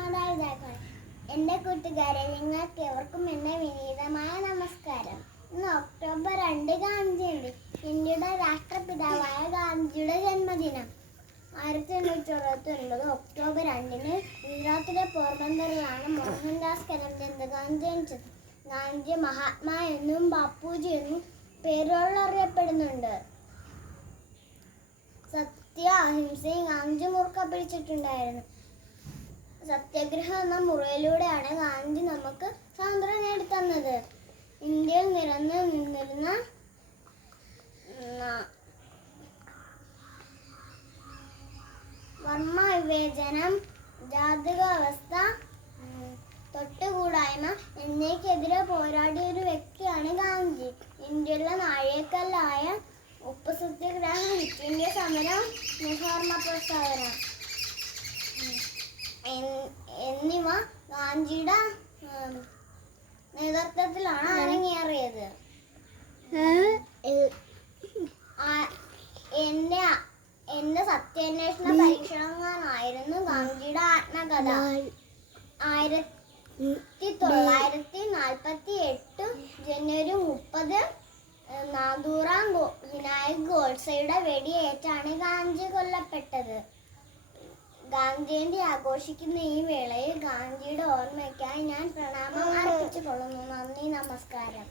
മാതാപിതാക്കളെ, എൻ്റെ കൂട്ടുകാരെ, നിങ്ങൾക്ക് എവർക്കും എൻ്റെ വിനീതമായ നമസ്കാരം. ഇന്ന് ഒക്ടോബർ 2 ഗാന്ധിജയന്തി, ഇന്ത്യയുടെ രാഷ്ട്രപിതാവായ ഗാന്ധിജിയുടെ ജന്മദിനം. 1869 ഒക്ടോബർ 2 ഗുജറാത്തിലെ പോർബന്തറിലാണ് മോഹൻദാസ് കരംചന്ദ് ഗാന്ധി ജനിച്ചത്. ഗാന്ധി മഹാത്മാ എന്നും ബാപ്പുജി എന്നും പേരുകളിൽ അറിയപ്പെടുന്നുണ്ട്. സത്യ അഹിംസയും ഗാന്ധി മുറുക്ക പിടിച്ചിട്ടുണ്ടായിരുന്നു. സത്യാഗ്രഹം എന്ന മുറയിലൂടെയാണ് ഗാന്ധി നമുക്ക് സ്വാതന്ത്ര്യം നേടിത്തന്നത്. ഇന്ത്യയിൽ നിറഞ്ഞു നിന്നിരുന്ന വർമ്മ വിവേചനം, ജാതിക വ്യവസ്ഥ, തൊട്ടുകൂടായ്മ എന്നിവയ്ക്കെതിരെ പോരാടിയ ഒരു വ്യക്തിയാണ് ഗാന്ധി. ഇന്ത്യയിലെ നാഴികക്കല്ലായ ഉപ്പ് സത്യാഗ്രഹം, ക്വിറ്റ് ഇന്ത്യ സമരം, നിസ്സഹകരണ പ്രസ്താവന എന്നിവ ഗാന്ധിയുടെ നേതൃത്വത്തിലാണ് അരങ്ങേറിയത്. എന്റെ സത്യാന്വേഷണ പരീക്ഷണങ്ങളായിരുന്നു ഗാന്ധിയുടെ ആത്മകഥ. 1948 ജനുവരി 30 നാഥൂറാം വിനായക് ഗോഡ്സെയുടെ വെടിയേറ്റാണ് ഗാന്ധി കൊല്ലപ്പെട്ടത്. ഗാന്ധി ജയന്തി ആഘോഷിക്കുന്ന ഈ വേളയിൽ ഗാന്ധിയുടെ ഓർമ്മയ്ക്കായി ഞാൻ പ്രണാമം അർപ്പിച്ചു കൊള്ളുന്നു. നന്ദി, നമസ്കാരം.